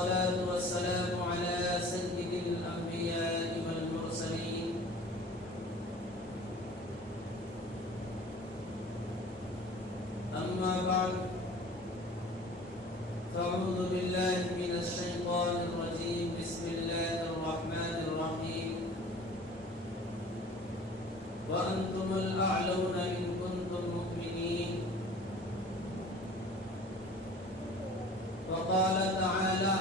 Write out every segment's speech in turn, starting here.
والصلاة والسلام على سيد الأنبياء والمرسلين أما بعد فأعوذ بالله من الشيطان الرجيم بسم الله الرحمن الرحيم وأنتم الأعلون إن كنتم مؤمنين وقال تعالى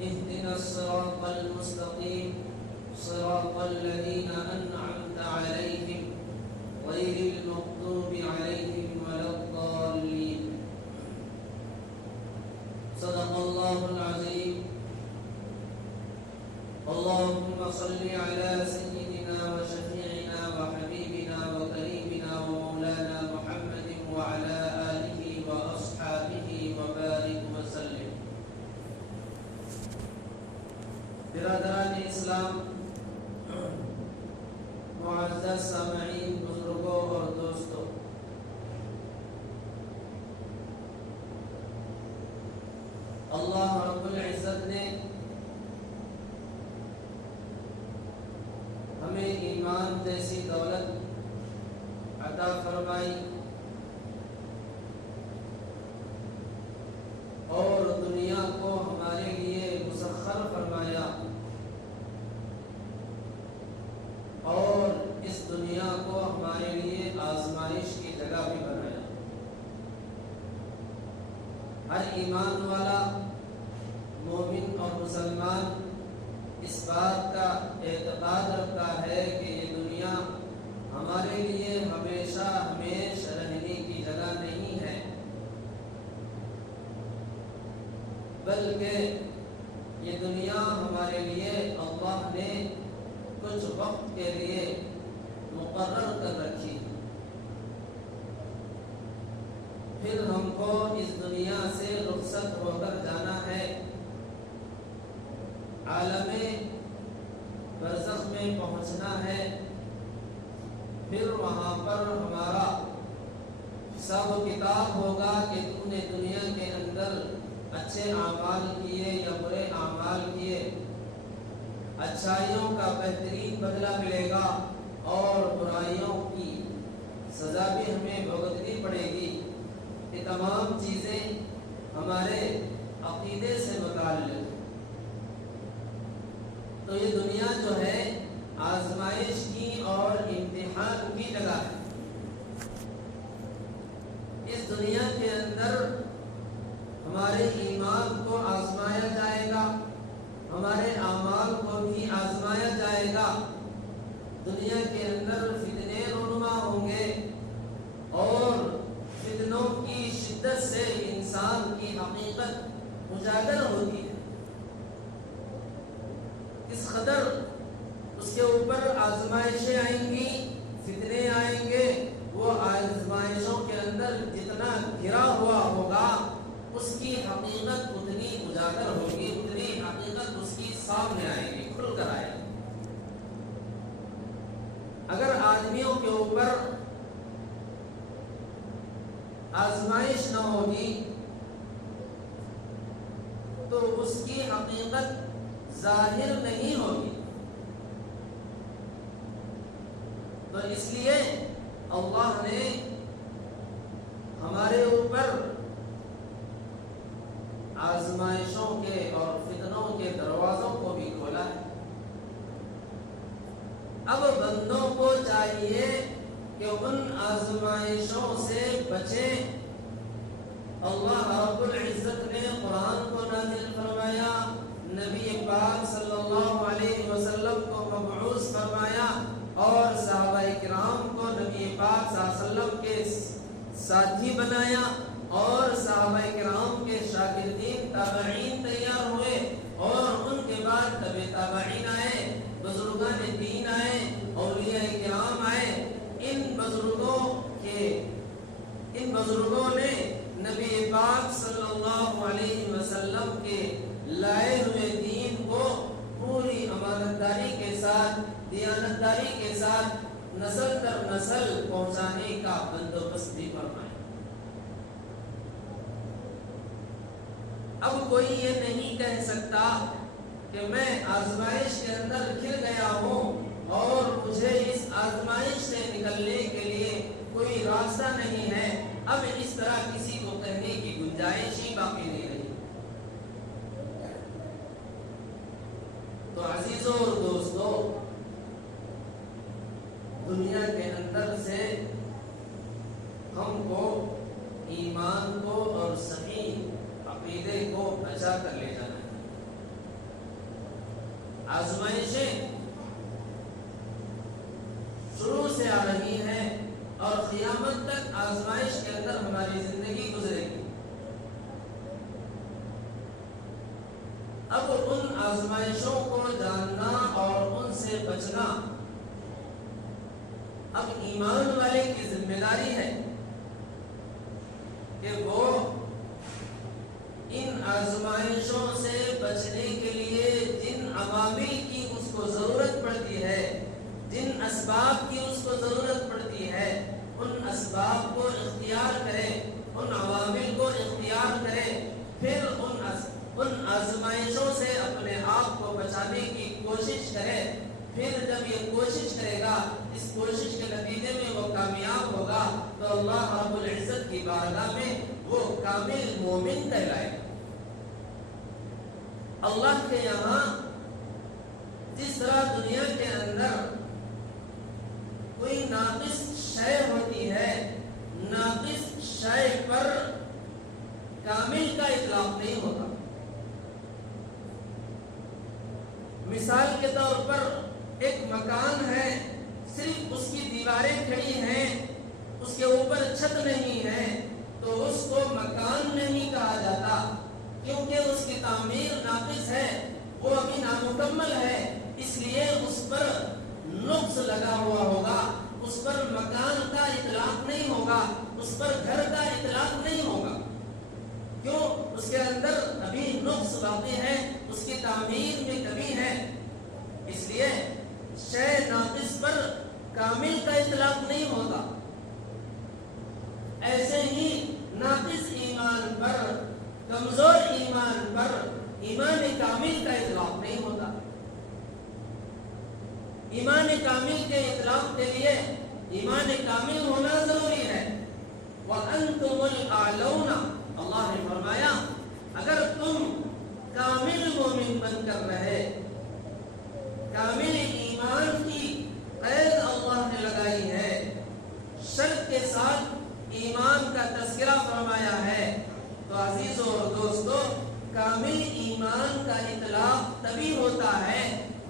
اهدنا الصراط المستقيم صراط الذين أنعمت عليهم غير المغضوب عليهم ولا الضالين صدق الله العظيم اللهم صل على سيدنا وشفيعنا وحبيبنا وكريمنا ومولانا محمد وعلى آله وأصحابه وبارك وسلم. برادران اسلام، معزز سامعین، بزرگوں اور دوستوں، اللہ رب العزت نے ہمیں ایمان جیسی دولت عطا فرمائی اور دنیا کو ہمارے لیے مسخر فرمایا اور اس دنیا کو ہمارے لیے آزمائش کی جگہ بھی بنایا. ہر ایمان والا مومن اور مسلمان اس بات کا اعتقاد رکھتا ہے کہ یہ دنیا ہمارے لیے ہمیشہ ہمیشہ رہنے کی جگہ نہیں ہے، بلکہ یہ دنیا ہمارے لیے اللہ نے کچھ وقت کے لیے مقرر کر رکھی، پھر ہم کو اس دنیا سے رخصت ہو کر جانا ہے، عالم برزخ میں پہنچنا ہے، پھر وہاں پر ہمارا حساب و کتاب ہوگا کہ تم نے دنیا کے اندر اچھے اعمال کیے یا برے اعمال کیے. اچھائیوں کا بہترین بدلہ ملے گا اور برائیوں کی سزا بھی ہمیں بھگتنی پڑے گی. یہ تمام چیزیں ہمارے عقیدے سے متعلق. تو یہ دنیا جو ہے آزمائش کی اور امتحان کی جگہ ہے. اس دنیا کے اندر ہمارے ایمان کو آزمایا جائے گا، ہمارے اعمال کو بھی آزمایا جائے گا. دنیا کے اندر فتنے رونما ہوں گے اور فتنوں کی شدت سے انسان کی حقیقت اجاگر ہوتی ہے. اس قدر اس کے اوپر آزمائشیں آئیں گی، فتنے آئیں گے، وہ آزمائشوں کے اندر جتنا گھرا ہوا ہوگا اس کی حقیقت اتنی اجاگر ہوگی، اتنی حقیقت اس کی سامنے آئے گی، کھل کر آئے گی. اگر آدمیوں کے اوپر آزمائش نہ ہوگی تو اس کی حقیقت ظاہر نہیں ہوگی. تو اس لیے اللہ نے ہمارے اوپر آزمائشوں کے اور فتنوں کے دروازوں کو بھی کھولا ہے. اب بندوں کو چاہیے کہ ان آزمائشوں سے بچیں. اللہ رب العزت نے قرآن کو نازل فرمایا، نبی پاک صلی اللہ علیہ وسلم کو مبعوث فرمایا اور صحابہ کرام کو نبی پاک صلی اللہ علیہ وسلم کے ساتھی بنایا اور صحابہ کرام کے شاگردین تابعین تیار ہوئے اور ان کے بعد تبع تابعین آئے، بزرگان دین آئے، اولیاء کرام آئے. ان بزرگوں نے نبی پاک صلی اللہ علیہ وسلم کے لائے ہوئے دین کو پوری امانتداری کے ساتھ، دیانتداری کے ساتھ نسل در نسل پہنچانے کا بندوبست بھی فرمایا. اب کوئی یہ نہیں کہہ سکتا کہ میں آزمائش کے اندر گر گیا ہوں اور مجھے اس آزمائش سے نکلنے کے لیے کوئی راستہ نہیں ہے، اب اس طرح کسی کو کہنے کی گنجائش ہی باقی نہیں رہی۔ تو عزیزوں اور دوستوں، دنیا کے اندر سے ہم کو ایمان کو اور صحیح عقیدے کو بچا کر لے جانا ہے۔ آزمائشیں شروع سے آ رہی ہیں اور قیامت تک آزمائش کے اندر ہماری زندگی گزرے گی۔ اب ان آزمائشوں کو جاننا اور ان سے بچنا اب ایمان والے کی ذمہ داری ہے کہ وہ ان آزمائشوں سے بچنے کے لیے جن عوامل کی اس کو ضرورت پڑتی ہے، جن اسباب کی اس کو ضرورت پڑتی ہے، ان اسباب کو اختیار کرے، ان عوامل کو اختیار کرے، پھر ان آزمائشوں سے اپنے آپ کو بچانے کی کوشش کرے۔ پھر جب یہ کوشش کرے گا، اس کوشش کے نتیجے میں وہ کامیاب ہوگا تو اللہ رب العزت کی بارگاہ میں وہ کامل مومن کہلائے گا۔ اللہ کے یہاں جس طرح دنیا کے اندر کوئی ناقص شے ہوتی ہے، ناقص شے پر کامل کا اطلاق نہیں ہوتا۔ مثال کے طور پر ایک مکان ہے، صرف اس کی دیواریں کھڑی ہیں، اس کے اوپر چھت نہیں ہے، تو اس کو مکان نہیں کہا جاتا، کیونکہ اس کی تعمیر ناقص ہے، وہ ابھی نامکمل ہے، اس لیے اس پر نقص لگا ہوا ہوگا، اس پر مکان کا اطلاق نہیں ہوگا، اس پر گھر کا اطلاق نہیں ہوگا۔ کیوں؟ اس کے اندر ابھی نقص باقی ہے، اس کی تعمیر میں کمی ہے، اس لیے شے ناقص پر کامل کا اطلاق نہیں ہوتا۔ ایسے ہی ناقص ایمان پر، کمزور ایمان پر ایمان کامل کا اطلاق نہیں ہوتا۔ ایمان کامل کے اطلاق کے لیے ایمان کامل ہونا ضروری ہے۔ وَأَنْتُمُ الْأَعْلَوْنَ، اللہ نے فرمایا اگر تم کامل مومن بن کر رہے، کامل ایمان کی قید اللہ نے لگائی ہے، شرط کے ساتھ ایمان کا تذکرہ فرمایا ہے، تو عزیزوں اور دوستوں، کامل ایمان کا اطلاق تبھی ہوتا ہے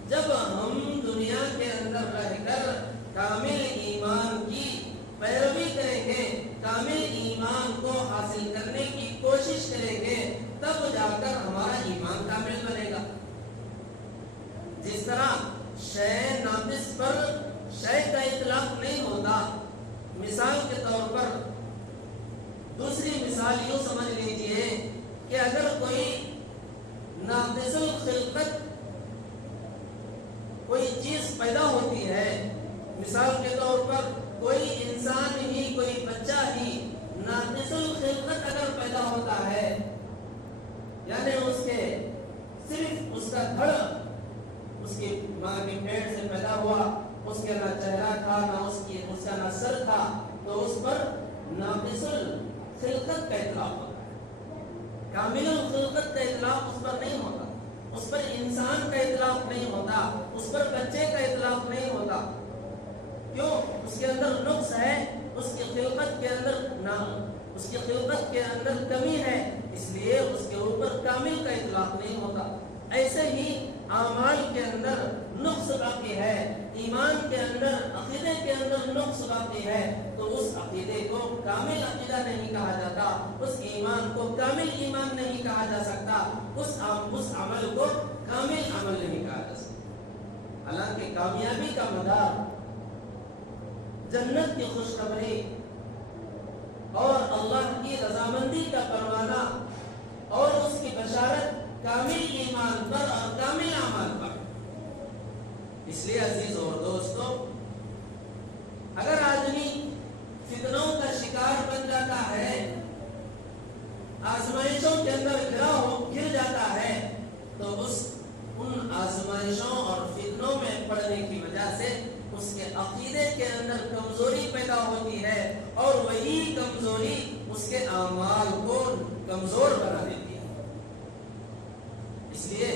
جب ہم دنیا کے اندر رہ کر کامل ایمان کی پیروی کریں گے، کامل ایمان کو حاصل کرنے کی کوشش کریں گے، تب جا کر ہمارا ایمان کامل بنے گا۔ جس طرح شے ناقص پر شے کا اطلاق نہیں ہوتا، مثال کے طور پر دوسری مثال یوں سمجھ لیجئے کہ اگر کوئی ناقص الخلقت کوئی چیز پیدا ہوتی ہے، مثال کے طور پر کوئی انسان ہی، کوئی بچہ ہی ناقص الخلقت اگر پیدا ہوتا ہے، یعنی اس کے صرف اس کا دھڑ اس کی ماں کے پیٹ سے پیدا ہوا، اس کے نہ چہرہ تھا، نہ اس کا نہ سر تھا، تو اس پر ناقص الخلقت کا اطلاق ہوتا ہے۔ کامل الخلقت کا اطلاق اس پر نہیں ہوتا، اس پر انسان کا اطلاق نہیں ہوتا، اس پر بچے کا اطلاق نہیں ہوتا۔ کیوں؟ اس کے اندر نقص ہے، اس کی خلقت کے اندر کمی ہے، اس لیے اس کے اوپر کامل کا اطلاق نہیں ہوتا۔ ایسے ہی اعمال کے اندر نقص باقی ہے، ایمان کے اندر، عقیدے کے اندر نقص باقی ہے، تو اس عقیدے کو کامل عقیدہ نہیں کہا جاتا، اس ایمان کو کامل ایمان نہیں کہا جا سکتا، اس عمل کو کامل عمل نہیں کہا جا سکتا۔ حالانکہ کامیابی کا مدار، جنت کی خوشخبری اور اللہ کی رضامندی کا پروانہ اور اس کی بشارت کامل ایمان پر اور کامل اعمال پر۔ اس لیے عزیز اور دوستو، اگر آدمی فتنوں کا شکار بن جاتا ہے، آزمائشوں کے اندر گھرا ہو، گر جاتا ہے تو ان آزمائشوں اور فتنوں میں پڑنے کی وجہ سے اس کے عقیدے کے اندر کمزوری پیدا ہوتی ہے، اور وہی کمزوری اس کے اعمال کو کمزور بنا دیتی ہے۔ اس لیے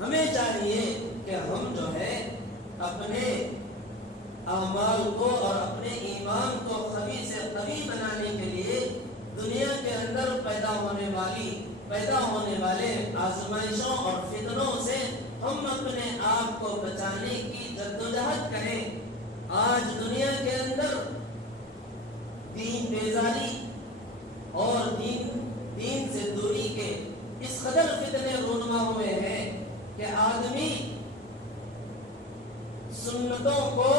ہمیں چاہیے کہ ہم جو ہے اپنے اعمال کو اور اپنے ایمان کو قوی سے قوی بنانے کے لیے دنیا کے اندر پیدا ہونے والے آزمائشوں اور فتنوں سے ہم اپنے آپ کو بچانے کی جدوجہد کریں۔ آج دنیا کے اندر دین بیزاری اور دین سے دوری کے اس قدر فتنے رونما ہوئے ہیں کہ آدمی سنتوں کو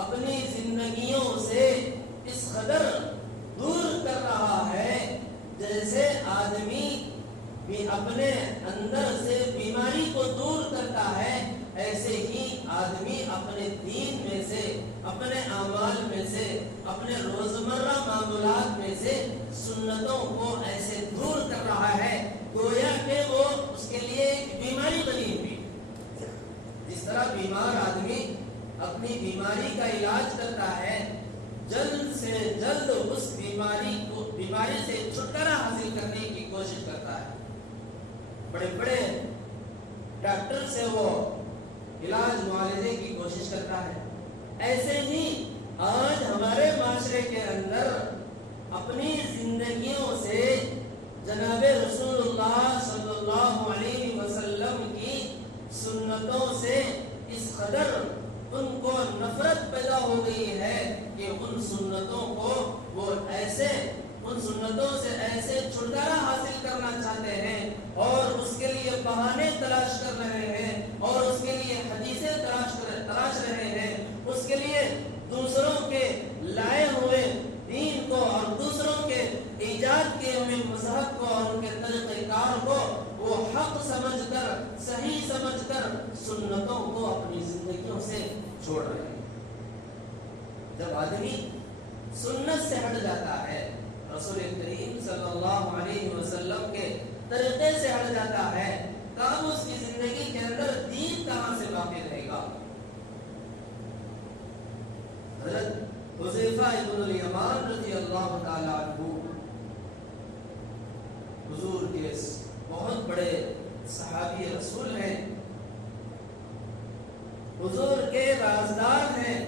اپنی زندگیوں سے اس قدر دور کر رہا ہے جیسے آدمی بھی اپنے اندر سے بیماری کو دور کرتا ہے، ایسے ہی آدمی اپنے دین میں سے، اپنے اعمال میں سے، اپنے روزمرہ معاملات میں سے سنتوں کو ایسے دور کر رہا ہے گویا کہ وہ اس کے لیے ایک بیماری بنی ہوئی۔ جس طرح بیمار آدمی اپنی بیماری کا علاج کرتا ہے، جلد سے جلد اس بیماری سے چھٹکارا حاصل کرنے کی کوشش کرتا ہے، بڑے بڑے ڈاکٹر سے وہ علاج معالجے کی کوشش کرتا ہے۔ ایسے ہی آج ہمارے معاشرے کے اندر اپنی زندگیوں سے جناب رسول اللہ صلی اللہ علیہ وسلم کی سنتوں سے اس قدر ان کو نفرت پیدا ہو گئی ہے کہ ان سنتوں سے ایسے چھٹکارا حاصل کرنا چاہتے ہیں اور اس کے لیے بہانے تلاش کر رہے ہیں اور اس کے لیے حدیثیں تلاش رہے ہیں، اس کے لیے دوسروں کے لائے ہوئے دین کو اور دوسروں کے ایجاد کیے ہوئے مذہب کو اور ان کے طریقہ کار کو وہ حق سمجھ کر، صحیح سمجھ کر سنتوں کو اپنی زندگیوں سے چھوڑ رہے ہیں۔ جب آدمی سنت سے ہٹ جاتا ہے، رسول کریم صلی اللہ علیہ وسلم کے طریقے سے ہٹ جاتا ہے، تب اس کی زندگی کے اندر دین کہاں سے باقی رہے گا؟ حضرت حذیفہ ابن الیمان رضی اللہ تعالی عنہ حضور کے بہت بڑے صحابی رسول ہیں، حضور کے رازدار ہیں۔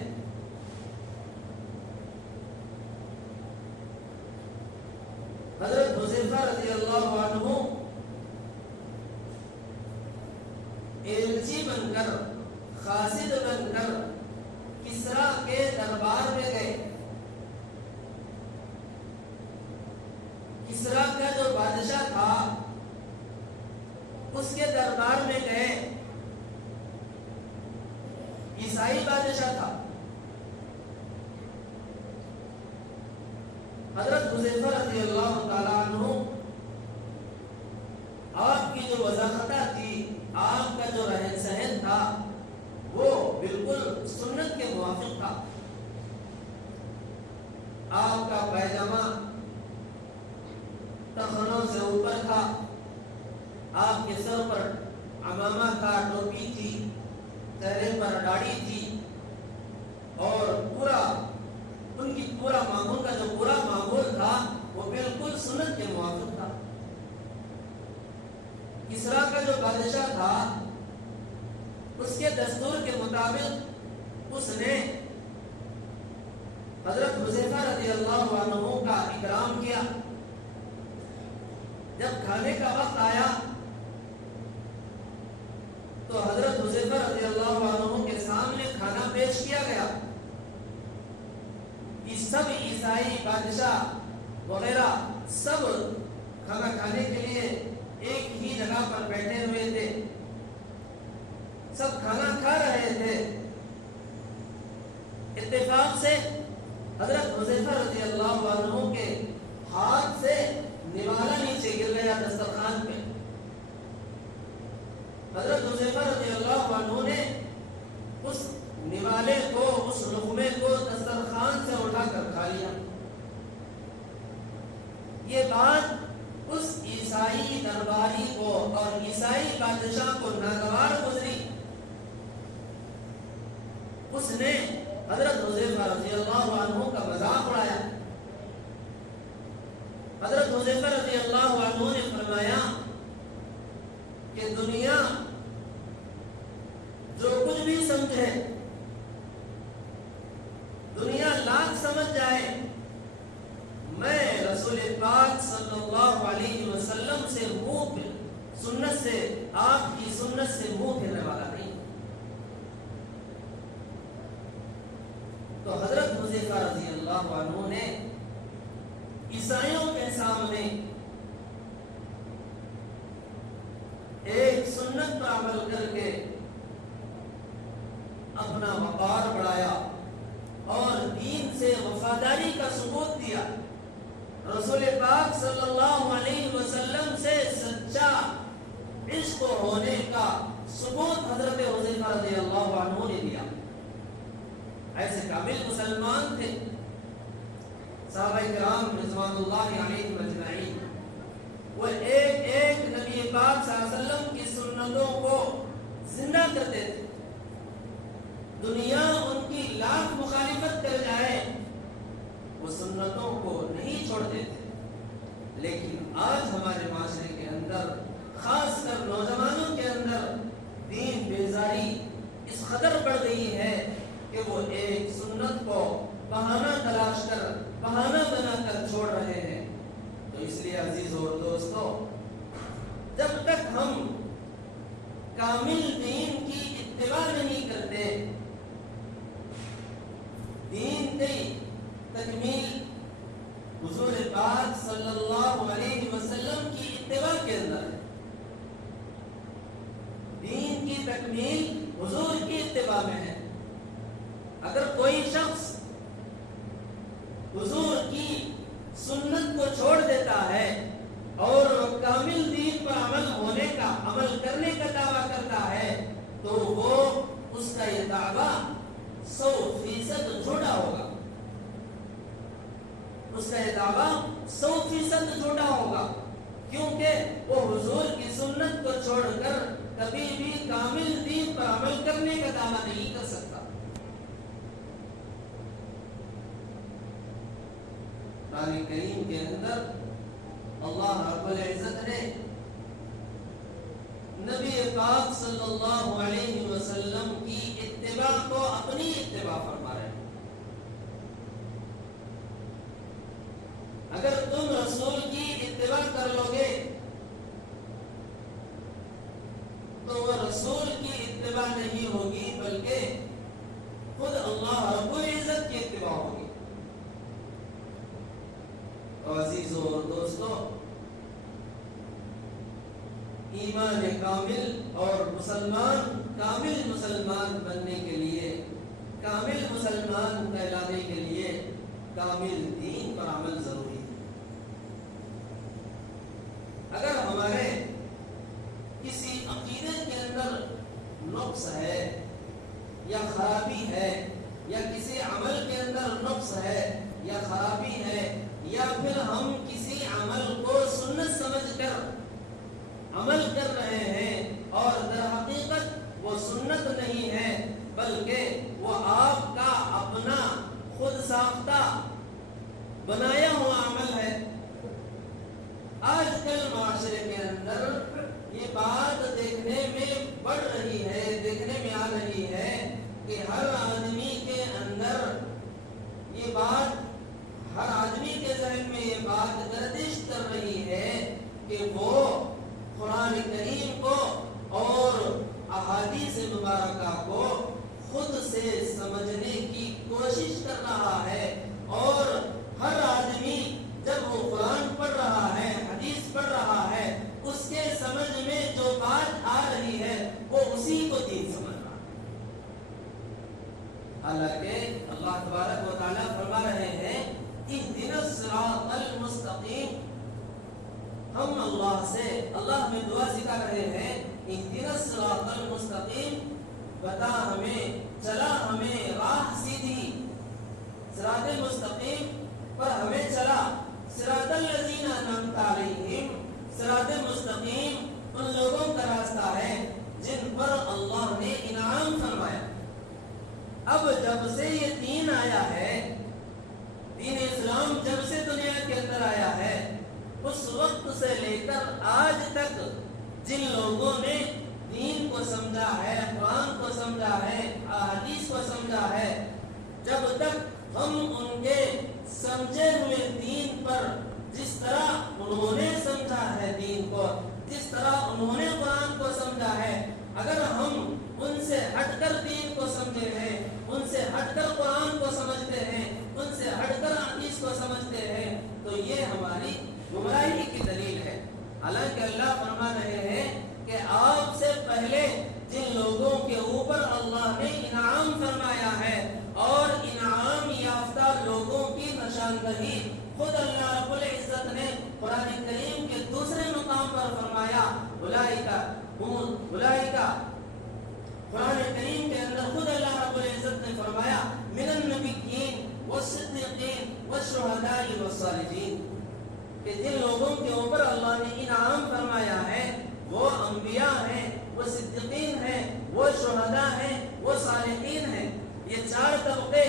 حضرت حذیفہ رضی اللہ عنہ ایلچی بن کر، قاصد بن کر کسریٰ کے دربار میں گئے۔ کسریٰ کا جو بادشاہ تھا اس کے دربار میں گئے، عیسائی بادشاہ تھا۔ حضرت حذیفہ رضی اللہ تعالیٰ عنہ آپ کی جو وضاحتہ تھی، آپ کا جو رہن سہن تھا وہ بالکل سنت کے موافق تھا۔ آپ کا پیجامہ ٹخنوں سے اوپر تھا، آپ کے سر پر عمامہ تھا، ٹوپی تھی، چہرے پر داڑھی تھی، اور ان کی پورا معمول تھا وہ بالکل سنت کے موافق تھا۔ کسریٰ کا جو بادشاہ تھا اس کے دستور کے مطابق اس نے حضرت حذیفہ رضی اللہ عنہ کا اکرام کیا۔ جب کھانے کا وقت آیا تو حضرت حذیفہ رضی اللہ عنہ کے سامنے کھانا پیش کیا گیا۔ یہ سب عیسائی بادشاہ وغیرہ سب کھانا کھانے کے لیے ایک ہی جگہ پر بیٹھے ہوئے تھے، سب کھانا کھا رہے تھے۔ اتفاق سے حضرت حذیفہ رضی اللہ عنہ کے ہاتھ سے نوالا نیچے گر گیا دسترخوان پہ۔ حضرت حذیفہ رضی اللہ عنہ نے اس نوالے کو، اس لقمے کو دسترخوان سے اٹھا کر کھا لیا۔ یہ بات اس عیسائی درباری کو اور عیسائی بادشاہ کو ناگوار گزری، اس نے حضرت حذیفہ رضی اللہ عنہ کا مذاق اڑایا۔ حضرت حذیفہ رضی اللہ عنہ نے فرمایا کہ دنیا جو کچھ بھی سمجھے، دنیا لاکھ سمجھ جائے، میں رسول پاک صلی اللہ علیہ وسلم سے سنت سے، آپ کی سنت سے منہ پھیرنے والا نہیں۔ تو حضرت حذیفہ رضی اللہ عنہ نے عیسائیوں کے سامنے ایک سنت پر عمل کر کے اپنا وقار بڑھایا اور دین سے وفاداری کا ثبوت دیا۔ رسول پاک صلی اللہ علیہ وسلم سے سچا عشق ہونے کا ثبوت حضرت حذیفہ رضی اللہ عنہ نے دیا۔ ایسے کامل مسلمان تھے صحابہ کرام رضوان اللہ علیہم اجمعین۔ وہ ایک ایک نبی پاک صلی اللہ علیہ وسلم کی سنتوں کو زندہ کرتے تھے۔ دنیا ان کی لاکھ مخالفت کر جائے، وہ سنتوں کو نہیں چھوڑتے تھے۔ لیکن آج ہمارے معاشرے کے اندر، خاص کر نوجوانوں کے اندر، دین بیزاری اس قدر بڑھ گئی ہے کہ وہ ایک سنت کو بہانہ تلاش کر، بہانہ بنا کر چھوڑ رہے ہیں۔ تو اس لیے عزیز اور دوستو، جب تک ہم کامل دین کی اتباع نہیں کرتے، دین کی تکمیل حضور پاک صلی اللہ علیہ وسلم کی اتباع کے اندر ہے، دین کی تکمیل حضور کی اتباع میں ہے۔ اگر کوئی شخص حضور کی سنت کو چھوڑ دیتا ہے اور کامل دین پر عمل ہونے کا، عمل کرنے کا دعویٰ کرتا ہے، تو وہ اس کا یہ دعویٰ 100% جھوٹا ہوگا۔ اس کا یہ دعویٰ 100% جھوٹا ہوگا، کیونکہ وہ حضور کی سنت کو چھوڑ کر کبھی بھی کامل دین پر عمل کرنے کا دعویٰ نہیں کر سکتا۔ قرآن کریم کے اندر اللہ رب العزت نے نبی پاک صلی اللہ علیہ وسلم کی اتباع کو اپنی اتباع فرما رہے ہیں۔ اگر تم رسول کی اتباع کر لو گے تو وہ رسول کی اتباع نہیں ہوگی، بلکہ خود اللہ رب العزت کی اتباع ہوگی۔ تو عزیزو اور دوستو، ایمان کامل اور مسلمان کامل مسلمان بننے کے لیے، کامل مسلمان کہلانے کے لیے کامل دین پر عمل ضروری ہے۔ اگر ہمارے کسی عقیدے کے اندر نقص ہے یا خرابی ہے، یا کسی عمل کے اندر نقص ہے یا خرابی ہے، یا پھر ہم کسی عمل کو سنت سمجھ کر عمل کر رہے ہیں اور در حقیقت وہ سنت نہیں ہے، بلکہ وہ آپ کا اپنا خود ساختہ بنایا ہوا عمل ہے۔ آج کل معاشرے کے اندر یہ بات دیکھنے میں بڑھ رہی ہے، دیکھنے میں آ رہی ہے کہ ہر آدمی کے اندر یہ بات، ہر آدمی کے ذہن میں یہ بات گردش کر رہی ہے کہ وہ قرآن کریم کو اور احادیث مبارکہ کو خود سے سمجھنے کی کوشش کر رہا ہے، اور ہر آدمی جب وہ قرآن پڑھ رہا ہے، حدیث پڑھ رہا ہے، اس کے سمجھ میں جو بات آ رہی ہے وہ اسی کو دین سمجھ رہا ہے۔ حالانکہ اللہ تبارک و تعالیٰ فرما رہے ہیں اہدنا الصراط المستقیم، ہم اللہ سے، اللہ ہمیں دعا سکھا رہے ہیں اہدنا الصراط المستقیم، بتا ہمیں، چلا ہمیں راہ سیدھی، صراط مستقیم پر ہمیں چلا، صراط الذین انعمت علیہم، صراط کا راستہ ہے جن پر اللہ نے انعام فرمایا۔ اب جب سے یہ دین آیا ہے، دین اسلام جب سے دنیا کے اندر آیا ہے، اس وقت سے لے کر آج تک جن لوگوں نے دین کو سمجھا ہے، قرآن کو سمجھا ہے، احادیث کو سمجھا ہے، جب تک ہم ان کے سمجھے ہوئے دین پر جس طرح انہوں نے سمجھا ہے دین کو، جس طرح انہوں نے قرآن کو سمجھا ہے، اگر ہم ان سے ہٹ کر دین کو سمجھے ہیں، ان سے ہٹ کر قرآن کو سمجھتے ہیں، ان سے ہٹ کر حدیث کو سمجھتے ہیں، تو یہ ہماری گمراہی کی دلیل ہے۔ حالانکہ اللہ فرما رہے ہیں کہ آپ سے پہلے جن لوگوں کے اوپر اللہ نے انعام فرمایا ہے اور انعام یافتہ لوگوں کی نشاندہی خود اللہ رب العزت نے قرآن کریم کے دوسرے مقام پر فرمایا، اولئک قرآن کریم کے اندر خود اللہ رب العزت نے فرمایا من النبیین والصدیقین والشہداء والصالحین، کہ جن لوگوں کے اوپر اللہ نے انعام فرمایا ہے وہ انبیاء ہیں، وہ صدیقین ہیں، وہ شہداء ہیں، وہ صالحین ہیں۔ یہ چار طبقے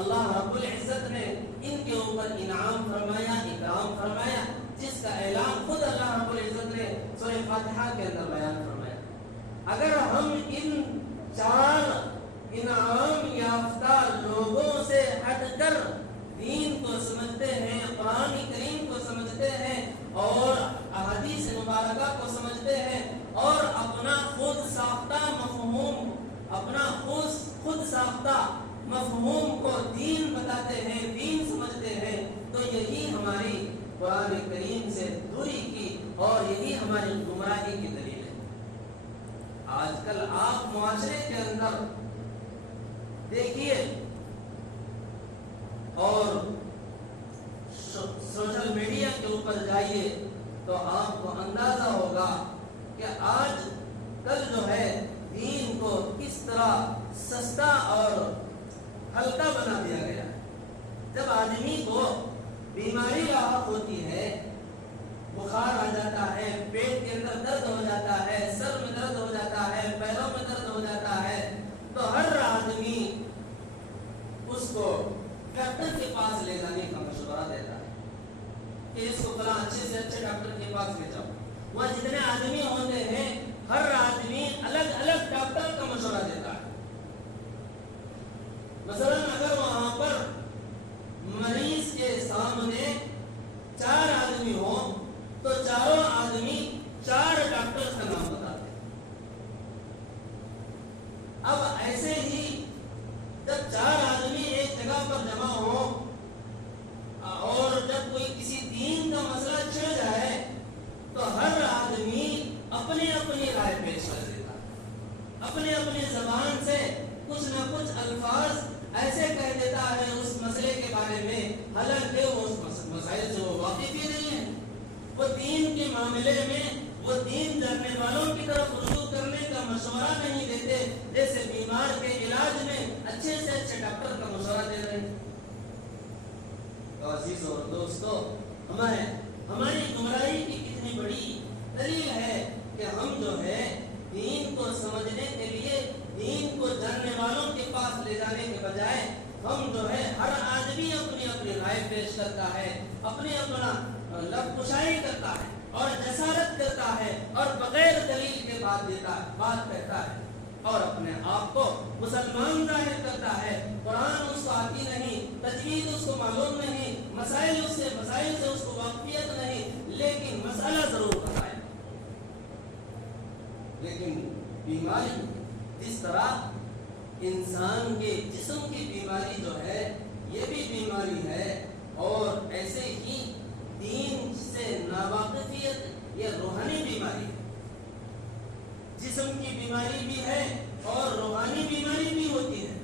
اللہ رب العزت نے ان کے اوپر انعام فرمایا، اکرام فرمایا، جس کا اعلان خود اللہ رب العزت نے سورہ فاتحہ کے اندر بیان فرمایا۔ اگر ہم ان چار انعام یافتہ لوگوں سے ہٹ کر دین کو سمجھتے ہیں، قرآن کریم کو سمجھتے ہیں اور احادیث مبارکہ کو سمجھتے ہیں اور اپنا خود ساختہ مفہوم، اپنا خود ساختہ مفہوم کو دین بتاتے ہیں، دین سمجھتے ہیں، تو یہی ہماری قرآن کریم سے دوری کی اور یہی ہماری گمراہی کی دلیل ہے۔ آج کل آپ معاشرے کے اندر دیکھیے اور سوشل میڈیا کے اوپر جائیے تو آپ کو اندازہ ہوگا کہ آج کل جو ہے دین کو کس طرح سستا اور ہلکا بنا دیا گیا ہے۔ جب آدمی کو بیماری لاحق ہوتی ہے، بخار آ جاتا ہے، پیٹ کے اندر درد ہو جاتا ہے، سر میں درد ہو جاتا ہے، پیروں میں درد ہو جاتا ہے، تو ہر آدمی اس کو ڈاکٹر کے پاس لے جانے کا مشورہ دیتا ہے کہ اس کو فلاں اچھے سے اچھے ڈاکٹر کے پاس لے جاؤ۔ وہاں جتنے آدمی ہوتے ہیں ہر آدمی الگ الگ ڈاکٹر کا مشورہ دیتا ہے۔ مثلا اگر وہاں پر مریض کے سامنے 4 آدمی ہوں تو چاروں آدمی 4 ڈاکٹر کا نام بتاتے ہیں۔ اب ایسے ہی جب 4 آدمی ایک جگہ پر جمع ہو اور جب کوئی کسی دین کا مسئلہ چھڑ جائے تو ہر آدمی اپنی اپنی رائے پیش کر دیتا ہے، اپنی اپنی زبان سے کچھ نہ کچھ الفاظ ایسے کہہ دیتا ہے اس مسئلے کے بارے میں، حالانکہ وہ اس مسائل سے وہ واقف ہی نہیں ہے۔ وہ دین کے معاملے میں وہ دین جاننے والوں کی طرف رجوع کرنے کا مشورہ نہیں دیتے، جیسے بیمار کے علاج میں اچھے سے اچھے ڈاکٹر کا مشورہ دے رہے ہیں۔ تو عزیز اور دوستو، ہماری گمراہی کی کتنی بڑی دلیل ہے کہ ہم جو ہے دین کو سمجھنے کے لیے، دین کو جاننے والوں کے پاس لے جانے کے بجائے ہم جو ہے ہر آدمی اپنی اپنی رائے پیش کرتا ہے، اپنے اپنا لب کشائی کرتا ہے اور جسارت کرتا ہے اور بغیر دلیل کے بات کہتا ہے اور اپنے آپ کو مسلمان ظاہر کرتا ہے۔ قرآن اس کو آتی نہیں، تجوید اس کو معلوم نہیں، مسائل سے اس کو واقفیت نہیں، لیکن مسئلہ ضرور پتہ ہے۔ لیکن بیماری جس طرح انسان کے جسم کی بیماری جو ہے یہ بھی بیماری ہے، اور ایسے ہی دین سے ناواقفیت یہ روحانی بیماری ہے۔ جسم کی بیماری بھی ہے اور روحانی بیماری بھی ہوتی ہے۔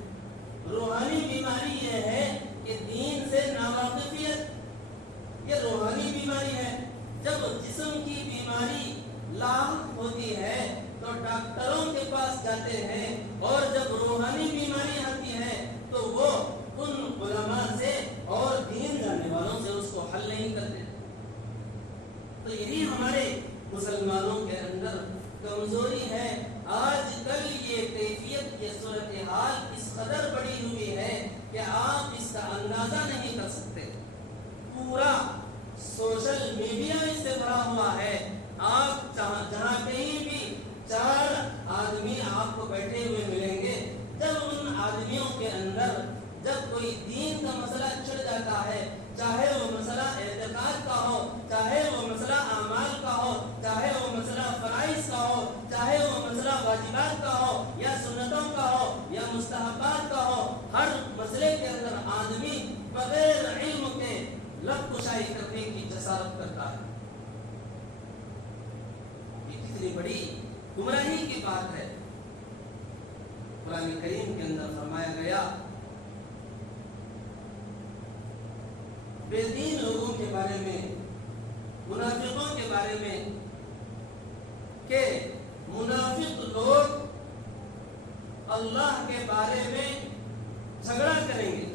روحانی بیماری یہ ہے کہ دین سے ناواقفیت یہ روحانی بیماری ہے۔ جب جسم کی بیماری لاحق ہوتی ہے تو ڈاکٹروں کے پاس جاتے ہیں، اور جب روحانی بیماری آتی ہے تو وہ ان علماء سے اور دین جاننے والوں سے اس کو حل نہیں کرتے۔ تو یہی ہمارے مسلمانوں کے اندر دعوت کرتا ہے. یہ کتنی بڑی گمراہی کی بات ہے. قرآن کریم کے اندر فرمایا گیا بے دین لوگوں کے بارے میں، منافقوں کے بارے میں، کہ منافق لوگ اللہ کے بارے میں جھگڑا کریں گے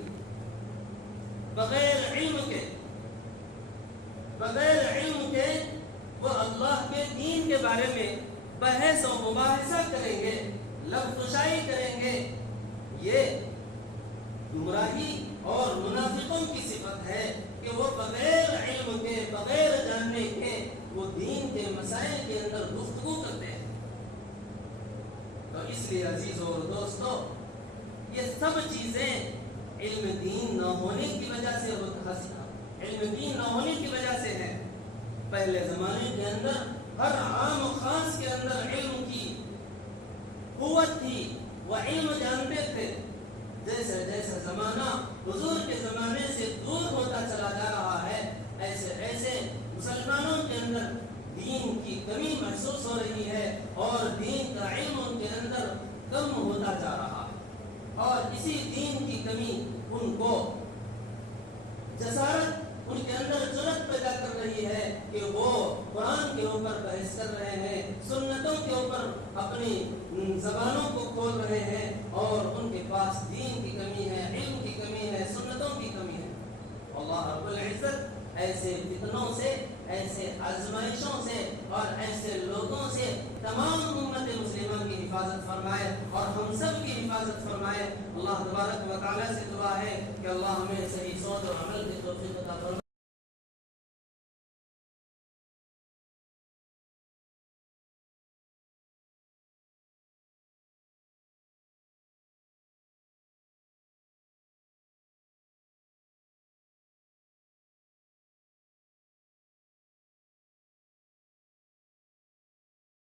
بغیر علم کے وہ اللہ کے دین کے بارے میں بحث و مباحثہ کریں گے، لفظ کشائی کریں گے. یہ گمراہی اور منافقوں کی صفت ہے کہ وہ بغیر علم کے، بغیر جاننے کے وہ دین کے مسائل کے اندر گفتگو کرتے ہیں. تو اس لیے عزیزوں اور دوستوں، یہ سب چیزیں علم دین نہ ہونے کی وجہ سے علم دین نہ ہونے کی وجہ سے ہے. پہلے زمانے کے اندر ہر عام و خاص کے اندر علم کی قوت تھی، وہ علم جانتے تھے. جیسے جیسے زمانہ حضور کے زمانے سے دور ہوتا چلا جا رہا ہے، ایسے ایسے مسلمانوں کے اندر دین کی کمی محسوس ہو رہی ہے اور دین کا علم ان کے اندر کم ہوتا جا رہا ہے. اور اسی دین کی کمی ان کو جسارت، ان کے اندر جرأت پیدا کر رہی ہے کہ وہ قرآن کے اوپر بحث کر رہے ہیں، سنتوں کے اوپر اپنی زبانوں کو کھول رہے ہیں، اور ان کے پاس دین کی کمی ہے، علم کی کمی ہے، سنتوں کی کمی ہے. اللہ رب العزت ایسے فتنوں سے، ایسے آزمائشوں سے اور ایسے لوگوں سے تمام امت مسلمہ کی حفاظت فرمائے اور ہم سب کی حفاظت فرمائے. اللہ تبارک و تعالیٰ سے دعا ہے کہ اللہ ہمیں صحیح سوچ اور عمل کی توفیق عطا فرمائے.